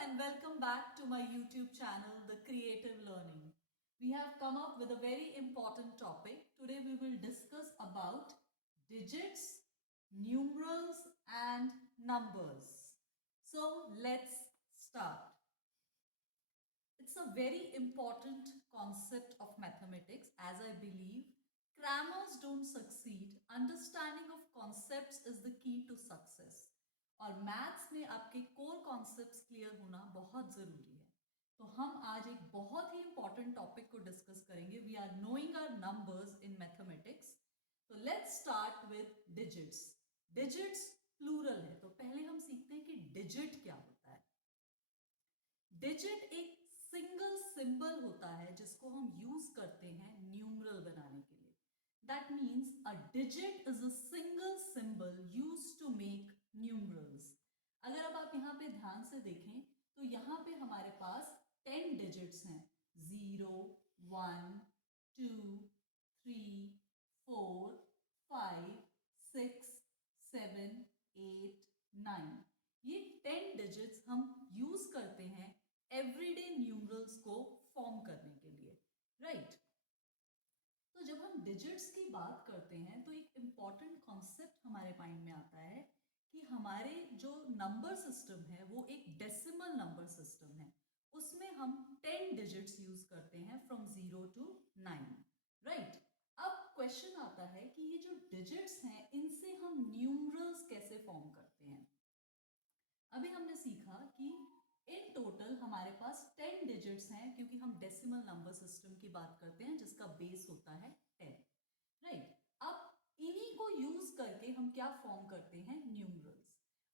and welcome back to my YouTube channel, The Creative Learning. We have come up with a very important topic. Today we will discuss about digits, numerals and numbers. So let's start. It's a very important concept of mathematics as I believe. Crammers don't succeed. Understanding of concepts is the key to success. और maths में आपके core concepts clear होना बहुत ज़रूरी है. तो हम आज एक बहुत ही इंपॉर्टेंट टॉपिक को डिस्कस करेंगे. We are knowing our numbers in mathematics. तो let's start with digits. Digits plural है, तो पहले हम सीखते हैं कि डिजिट क्या होता है. डिजिट एक सिंगल सिंबल होता है जिसको हम यूज करते हैं न्यूमरल बनाने के लिए. That means a digit is a single symbol use to make numerals. अगर अब आप यहाँ पे ध्यान से देखें तो यहाँ पे हमारे पास 10 डिजिट्स हैं. 0, 1, 2, 3, 4, 5, 6, 7, 8, 9. ये 10 डिजिट्स हम यूज करते हैं एवरीडे न्यूमरल्स को फॉर्म करने के लिए, राइट. तो जब हम डिजिट्स की बात करते हैं तो एक इंपॉर्टेंट कॉन्सेप्ट हमारे माइंड में आता है कि हमारे जो नंबर सिस्टम है वो एक डेसिमल नंबर सिस्टम है. उसमें हम 10 डिजिट्स यूज करते हैं फ्रॉम 0 to 9, राइट. अब क्वेश्चन आता है कि ये जो डिजिट्स हैं इनसे हम न्यूमरल्स कैसे फॉर्म करते हैं. अभी हमने सीखा कि इन टोटल हमारे पास 10 डिजिट्स हैं क्योंकि हम डेसिमल नंबर सिस्टम की बात करते हैं जिसका बेस होता है 10, राइट. अब इन्हीं को यूज करके हम क्या फॉर्म करते हैं न्यूमरल्स.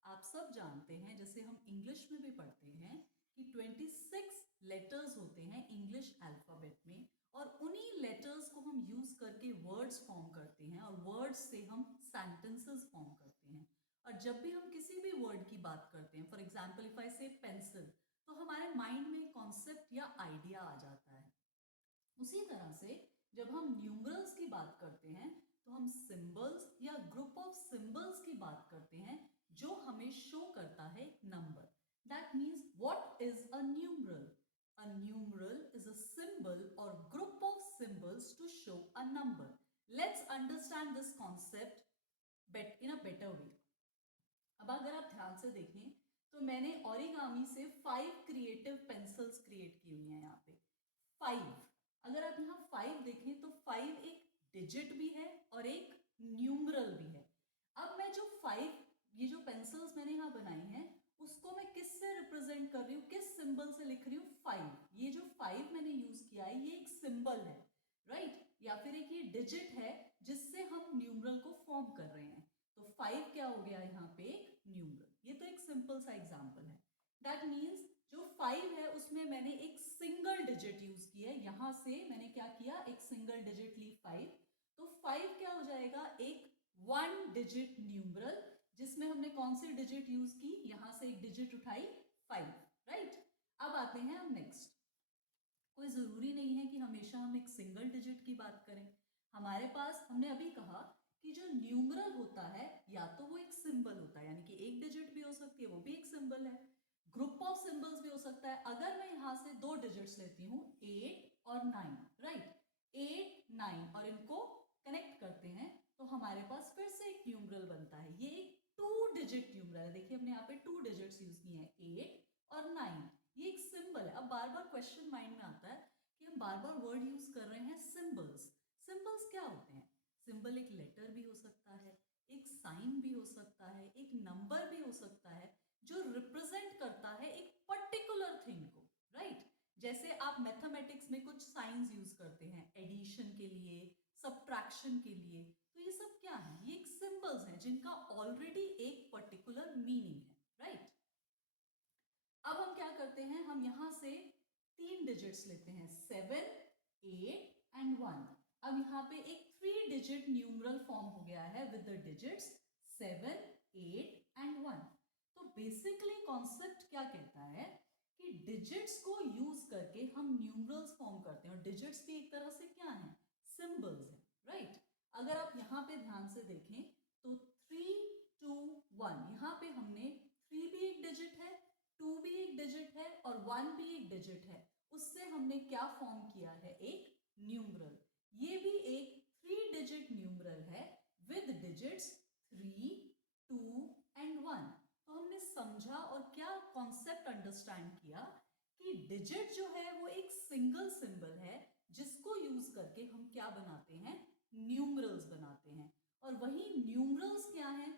आप सब जानते हैं, जैसे हम इंग्लिश में भी पढ़ते हैं कि 26 लेटर्स होते हैं इंग्लिश अल्फाबेट में और उन्हीं लेटर्स को हम यूज करके वर्ड्स फॉर्म करते हैं और वर्ड्स से हम सेंटेंसेस फॉर्म करते हैं. और जब भी हम किसी भी वर्ड की बात करते हैं, फॉर एग्जाम्पल इफ आई से पेंसिल, तो हमारे माइंड में कॉन्सेप्ट या आइडिया आ जाता है. उसी तरह से जब हम न्यूमरल्स की बात करते हैं तो हम सिंबल्स या ग्रुप ऑफ सिंबल्स की बात करते हैं जो हमें शो करता है एक number. That means what is a numeral. A numeral is a symbol or group of symbols to show a number. Let's understand this concept in a better way. अब अगर आप ध्यान से देखें तो मैंने ओरिगामी से 5 क्रिएटिव पेंसिल्स क्रिएट की हुई हैं यहाँ पे. 5. अगर आप यहाँ 5 देखें तो 5 एक डिजिट भी है और एक न्यूमरल भी है. अब मैं जो 5 ये जो पेंसिल्स मैंने यहाँ बनाई हैं उसको मैं किससे रिप्रेजेंट कर रही हूँ, किस सिंबल से लिख रही हूँ, 5. ये जो 5 मैंने यूज किया है ये एक सिंबल है, राइट, या फिर एक ये डिजिट है जिससे हम न्यूमरल को फॉर्म कर रहे हैं. तो 5 क्या हो गया यहाँ पे, एक न्यूमरल. ये तो एक सिंपल सा एग्जांपल है. दैट मीन्स जो 5 है उसमें मैंने एक सिंगल डिजिट यूज किया है. यहां से मैंने क्या किया, एक सिंगल डिजिट ली 5. तो 5 क्या हो जाएगा, एक 1 डिजिट न्यूमरल जिसमें हमने कौन सी डिजिट यूज की, यहां से एक डिजिट उठाई 5, राइट. अब आते हैं हम नेक्स्ट. कोई जरूरी नहीं है कि हमेशा हम एक सिंगल डिजिट की बात करें. हमारे पास हमने अभी कहा कि जो न्यूमरल होता है या तो वो एक सिंबल होता है, यानी कि एक डिजिट भी हो सकती है, वो भी एक सिंबल है. ग्रुप ऑफ सिंबल्स भी हो सकता है. अगर मैं यहां से 2 डिजिट्स लेती हूं 8 और 9, राइट, 8, 9 और इनको कनेक्ट करते हैं तो हमारे पास फिर से एक न्यूमरल बनता है. ये एक 2 डिजिट न्यूमरल है. देखिए हमने यहाँ पे 2 डिजिट्स यूज किए हैं, 8 और 9. ये एक सिंबल है. अब बार बार क्वेश्चन माइंड में आता है कि हम बार बार वर्ड यूज कर रहे हैं सिंबल्स. सिंबल्स क्या होते हैं. सिंबल एक लेटर भी हो सकता है, एक साइन भी हो सकता है, एक नंबर भी हो सकता है जो रिप्रेजेंट करता है एक पर्टिकुलर थिंग को, राइट. जैसे आप मैथमेटिक्स में कुछ साइंस यूज करते हैं एडिशन के लिए, सब्ट्रैक्शन के लिए, तो ये सब क्या है, ये एक सिंबल्स हैं जिनका ऑलरेडी एक पर्टिकुलर मीनिंग है, राइट. अब हम क्या करते हैं, हम यहां से 3 डिजिट्स लेते हैं, 7, 8 एंड 1. अब यहाँ पे एक 3 डिजिट न्यूमरल फॉर्म हो गया है विद द डिजिट्स 7, 8 एंड 1. तो बेसिकली कॉन्सेप्ट क्या कहता है कि डिजिट्स को यूज करके हम न्यूमरल्स फॉर्म करते हैं और डिजिट्स भी एक तरह से क्या है, सिंबल्स हैं, राइट. अगर आप यहाँ पे ध्यान से देखें तो 3, 2, 1, यहाँ पे हमने 3 भी एक डिजिट है, 2 भी एक डिजिट है 1 भी एक डिजिट है, उससे हमने क्या फॉर्म किया है, एक न्यूमरल। ये भी एक 3 डिजिट न्यूमरल है विद डिजिट्स 3, 2 एंड 1। तो हमने समझा और क्या कॉन्सेप्ट अंडरस्टैंड किया कि डिजिट जो है वो एक सिंगल सिंबल है जिसको यूज करके हम क्या बनाते हैं, न्यूमरल्स बनाते हैं। और वही न्यूमरल्स क्या है,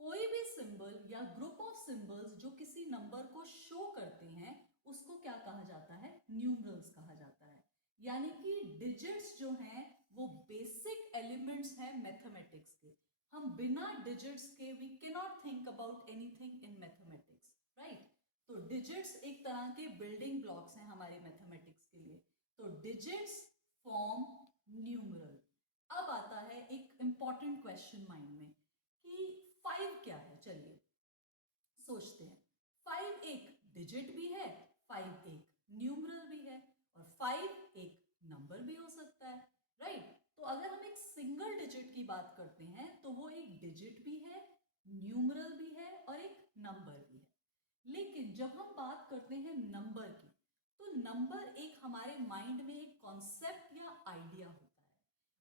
कोई भी सिंबल या ग्रुप ऑफ सिंबल्स जो किसी नंबर को शो करते हैं उसको क्या कहा जाता है, न्यूमरल्स कहा जाता है। यानी कि डिजिट्स जो हैं वो बेसिक एलिमेंट्स हैं मैथमेटिक्स के। हम बिना डिजिट्स के we can not think about anything in mathematics, right. तो डिजिट्स एक तरह के बिल्डिंग ब्लॉक्स हैं हमारे मैथमेटिक्स के लिए। तो डिजिट्स फॉर्म न्यूमरल। अब आता है एक इंपॉर्टेंट क्वेश्चन माइंड में कि 5 क्या है। चलिए सोचते हैं। 5 एक डिजिट भी है, 5 एक न्यूमरल भी है, और 5 एक नंबर भी हो सकता है, राइट। तो अगर हम एक सिंगल डिजिट की बात करते हैं तो वो एक डिजिट भी है, न्यूमरल भी है और एक नंबर भी है। लेकिन जब हम बात करते हैं नंबर की, तो नंबर एक हमारे माइंड में एक कॉन्सेप्ट या आइडिया होता है।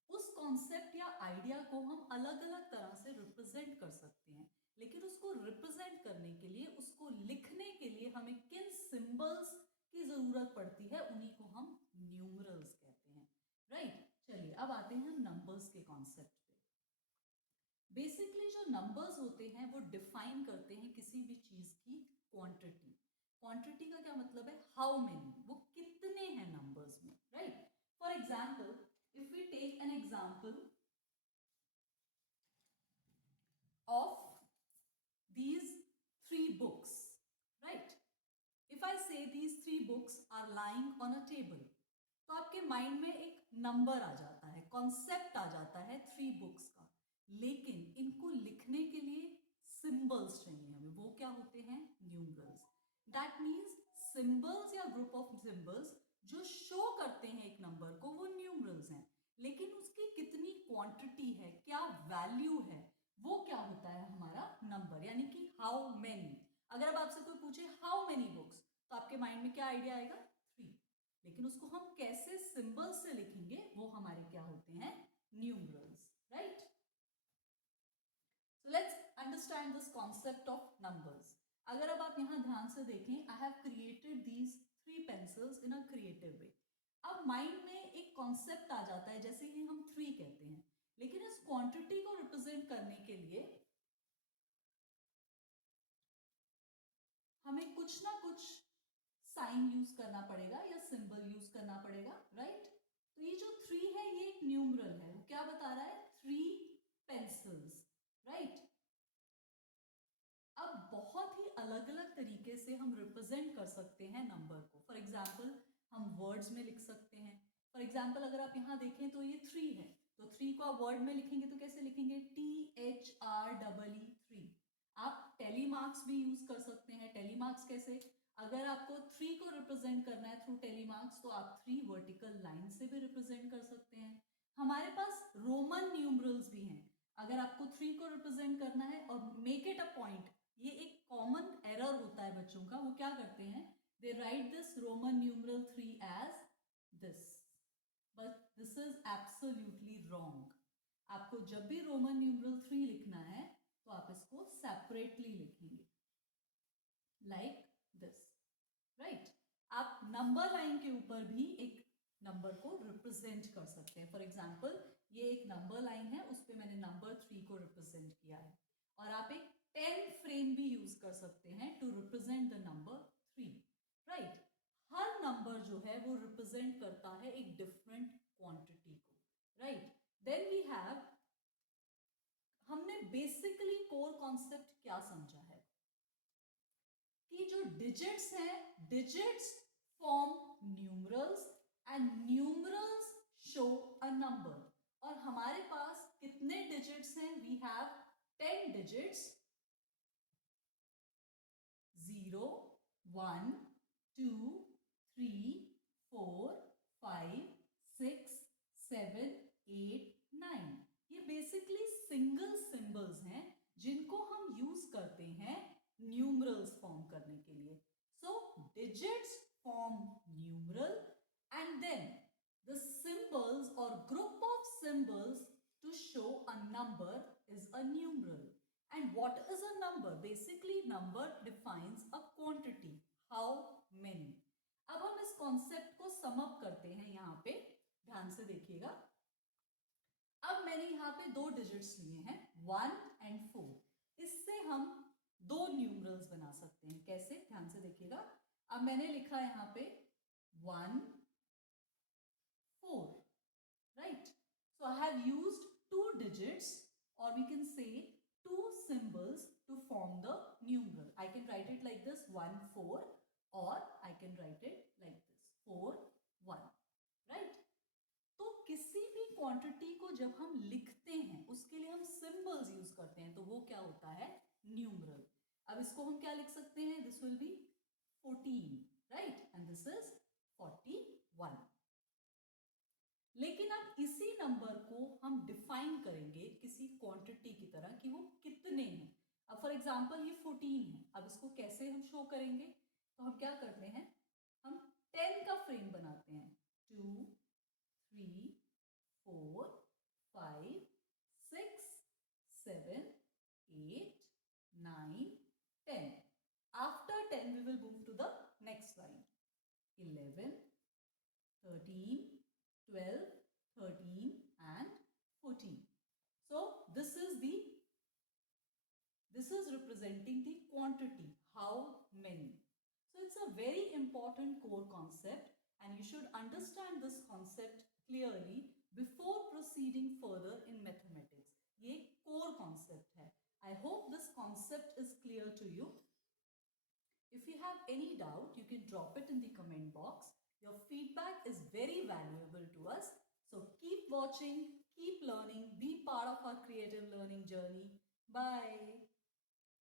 उस कॉन्सेप्ट या आइडिया को हम अलग अलग तरह से रिप्रेजेंट कर सकते हैं, लेकिन उसको रिप्रेजेंट करने के लिए, उसको लिखने के लिए हमें किन सिंबल्स की जरूरत पड़ती है, उन्हीं को हम न्यूमरल्स कहते हैं, राइट। चलिए अब आते हैं नंबर्स के कॉन्सेप्ट पे। बेसिकली जो नंबर्स होते हैं वो डिफाइन करते हैं किसी भी चीज की क्वांटिटी। क्वांटिटी का क्या मतलब है, हाउ मेनी, वो कितने हैं नंबर्स में, right. For example, if we take an example of these 3 books, right? If I say these 3 books are lying on a table, तो आपके माइंड में एक नंबर आ जाता है, कॉन्सेप्ट आ जाता है 3 बुक्स का। लेकिन इनको लिखने के लिए सिंबल्स चाहिए हमें, वो क्या होते हैं, न्यूमरल्स। दैट मीन्स सिंबल्स या ग्रुप ऑफ सिंबल्स जो शो करते हैं एक नंबर को, वो न्यूमरल्स हैं। लेकिन उसकी कितनी क्वांटिटी है, क्या वैल्यू है, वो क्या होता है हमारा नंबर, यानी कि हाउ मेनी। अगर अब आपसे कोई पूछे हाउ मेनी बुक्स, तो आपके माइंड में क्या आइडिया आएगा, 3। लेकिन उसको हम कैसे सिंबल्स से लिखेंगे, वो हमारे क्या होते हैं, numerals, right. So let's understand this concept of numbers. अगर अब आप यहां ध्यान से देखें, I have created these 3 pencils in a creative way. अब माइंड में एक कॉन्सेप्ट आ जाता है, जैसे कि हम 3 कहते हैं, लेकिन इस क्वांटिटी को रिप्रेजेंट करने के लिए हमें कुछ ना कुछ साइन यूज करना पड़ेगा या सिंबल यूज करना पड़ेगा, राइट। तो ये जो 3 है ये एक न्यूमरल है, वो क्या बता रहा है, 3 पेंसिल्स, राइट। अब बहुत ही अलग अलग तरीके से हम रिप्रेजेंट कर सकते हैं नंबर को। फॉर एग्जाम्पल हम वर्ड्स में लिख सकते हैं। फॉर एग्जाम्पल अगर आप यहाँ देखें तो ये 3 है, तो 3 को आप वर्ड में लिखेंगे तो कैसे लिखेंगे, THREE। आप टेलीमार्क्स भी यूज कर सकते हैं। टेलीमार्क्स कैसे, अगर आपको 3 को रिप्रेजेंट करना है थ्रू टेलीमार्क्स, तो आप 3 वर्टिकल लाइन से भी रिप्रेजेंट कर सकते हैं। हमारे पास रोमन न्यूमरल्स भी हैं। अगर आपको 3 को रिप्रेजेंट करना है, और मेक इट अ पॉइंट, ये एक कॉमन एरर होता है बच्चों का, वो क्या करते हैं, they write this Roman numeral 3 as this, but this is absolutely wrong. आपको जब भी रोमन न्यूमरल 3 लिखना है तो आप इसको सेपरेटली लिखेंगे, लाइक दिस, राइट। आप नंबर लाइन के ऊपर भी एक नंबर को रिप्रेजेंट कर सकते हैं। फॉर एग्जाम्पल ये एक नंबर लाइन है, उस पर मैंने नंबर 3 को रिप्रेजेंट किया है। और आप एक पेन फ्रेम भी यूज कर सकते हैं to represent the number 3, right. हर नंबर जो है वो रिप्रेजेंट करता है एक डिफरेंट क्वांटिटी को, राइट। देन वी हैव, हमने बेसिकली कोर कॉन्सेप्ट क्या समझा है कि जो डिजिट्स हैं, digits form numerals and numerals show a number. और हमारे पास कितने डिजिट्स हैं, वी हैव 10 डिजिट्स, 0, 1, 2, 3, 4, 5, 6, 7, 8, 9। ये बेसिकली सिंगल सिंबल्स हैं जिनको हम यूज करते हैं न्यूमरल्स फॉर्म करने के लिए। सो digits form numeral, and then the symbols or group of symbols to show a number is a numeral. And what is a number? Basically, number defines a quantity. How many? अब हम इस concept को sum up करते हैं यहाँ पे, ध्यान से देखिएगा। अब मैंने यहाँ पे दो डिजिट्स लिए हैं 1 एंड 4, इससे हम दो न्यूमरल्स बना सकते हैं। कैसे? ध्यान से देखिएगा। अब मैंने लिखा यहाँ पे 1 4, right? So I have used two digits, or we can say two symbols to form the numeral. I can write it like this 1 4, or I can write it like this 4 1, right? तो किसी भी quantity को जब हम लिखते हैं उसके लिए हम सिंबल्स यूज करते हैं, तो वो क्या होता है? न्यूमरल। अब इसको हम क्या लिख सकते हैं? This will be 14, right? And this is 41। लेकिन अब इसी नंबर को हम डिफाइन करेंगे किसी क्वांटिटी की तरह कि वो कितने हैं। अब फॉर एग्जांपल ये 14 है, अब इसको कैसे हम शो करेंगे? तो हम क्या करते हैं, हम 10 का फ्रेम बनाते हैं। 2 3 4 5 6 7 8 9 10। After 10 we will move to the next line. 11 13 12 13 and 14. So this is representing the quantity, how many. So it's a very important core concept, and you should understand this concept clearly before proceeding further in mathematics. ये core concept है. I hope this concept is clear to you. If you have any doubt, you can drop it in the comment box. Your feedback is very valuable to us. So keep watching, keep learning, be part of our creative learning journey. Bye.